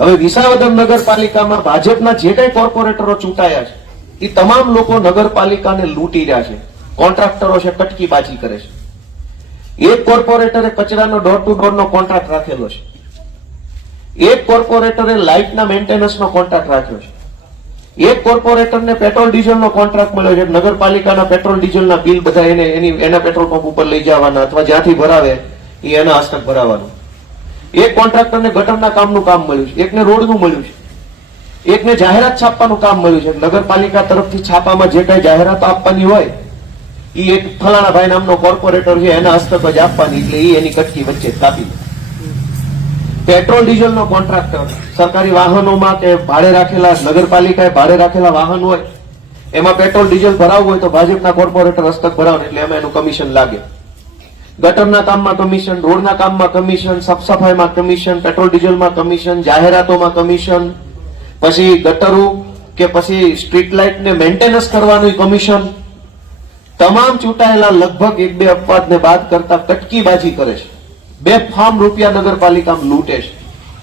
હવે વિસાવદર નગરપાલિકામાં ભાજપના જે કઈ કોર્પોરેટરો ચૂંટાયા છે એ તમામ લોકો નગરપાલિકાને લૂંટી રહ્યા છે, કોન્ટ્રાક્ટરો છે, કટકીબાજી કરે છે. એક કોર્પોરેટરે કચરાનો ડોર ટુ ડોર નો કોન્ટ્રાક્ટ રાખેલો છે, એક કોર્પોરેટરે લાઇટના મેન્ટેનન્સનો કોન્ટ્રાક્ટ રાખ્યો છે, એક કોર્પોરેટરને પેટ્રોલ ડીઝલનો કોન્ટ્રાક્ટ મળ્યો છે. નગરપાલિકાના પેટ્રોલ ડીઝલના બિલ બધા એના પેટ્રોલ પંપ ઉપર લઈ જવાના અથવા જ્યાંથી ભરાવે એ એના હસ્તક ભરાવાનું. એક કોન્ટ્રાક્ટરને ગટરના કામનું કામ મળ્યું છે, એકને રોડનું મળ્યું છે, એકને જાહેરાત છાપવાનું કામ મળ્યું છે. નગરપાલિકા તરફથી છાપામાં જે કઈ જાહેરાતો આપવાની હોય એ એક ફલાણા ભાઈ નામનો કોર્પોરેટર છે એના હસ્તક જ આપવાની, એટલે એ એની કટકી વચ્ચે કાપી દે. પેટ્રોલ ડીઝલનો કોન્ટ્રાક્ટર સરકારી વાહનોમાં કે ભાડે રાખેલા નગરપાલિકાએ ભાડે રાખેલા વાહન હોય એમાં પેટ્રોલ ડીઝલ ભરાવવું હોય તો ભાજપના કોર્પોરેટર હસ્તક ભરાવે એટલે એમાં એનું કમિશન લાગે. ગટરના કામમાં કમિશન, રોડના કામમાં કમિશન, સાફ સફાઈમાં કમિશન, પેટ્રોલ ડીઝલમાં કમિશન, જાહેરાતોમાં કમિશન, પછી ગટરો કે પછી સ્ટ્રીટ લાઇટને મેન્ટેનન્સ કરવાનું કમિશન. તમામ ચૂંટાયેલા લગભગ 1-2 અપવાદને બાદ કરતા કટકીબાજી કરે છે, બેફામ રૂપિયા નગરપાલિકામાં લૂંટે છે.